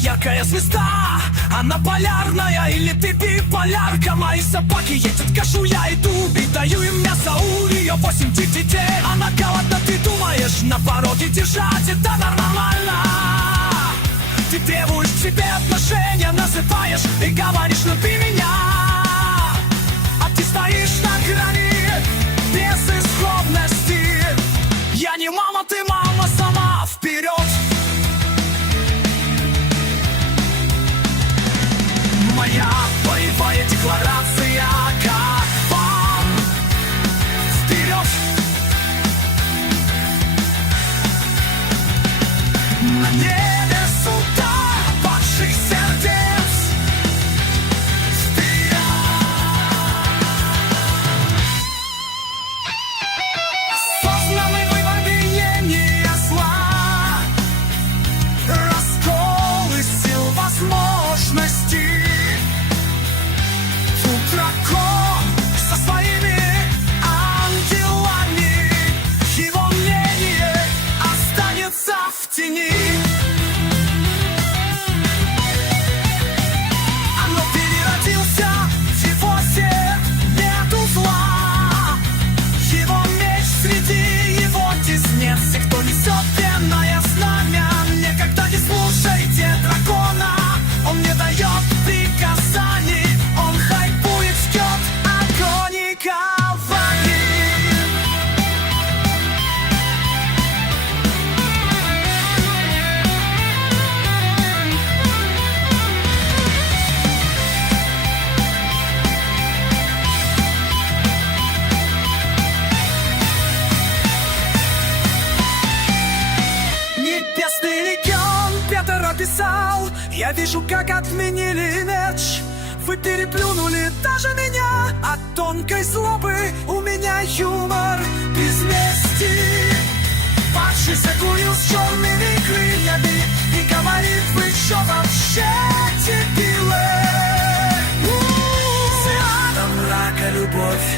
яркая звезда, она полярная или ты биполярка. Мои собаки едят кашу, я иду и даю им мясо. У нее 8 детей, она голодна, ты думаешь на пороге держать, это нормально. Ты требуешь к себе отношения, называешь и говоришь: люби меня. А ты стоишь на грани безысходности. Я не мама, ты мама сама, вперед! Моя боевая декларация, как вам? Вперед! На небе суда падших сердец. Вперед! Осознанный выбор биения зла, расколы сил возможностей. Дракон со своими ангелами, его мнение останется в тени. Оно переродился, в его сердце нету зла. Его меч среди его десниц, и кто несет пенное знамя. Никогда не слушайте дракона, он не дает приказаний. Он хайпует, ждет огонь и коварный. Небесный легион Петр описал: я вижу, как отменили меч. Вы переплюнули даже меня. От тонкой злобы у меня юмор без мести. Падший загулил с черными крыльями и говорит: вы что вообще дебилы? Взглядом мрака любовь,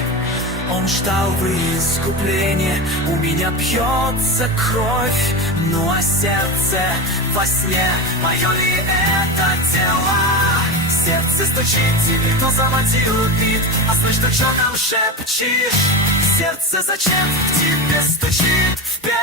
он ждал вы искупления. У меня бьется кровь, ну а сердце во сне. Мое ли это дело? Сердце стучит, тебе кто заводил бит. А слышь, ты чё там шепчешь? Сердце зачем к тебе стучит? Вперед!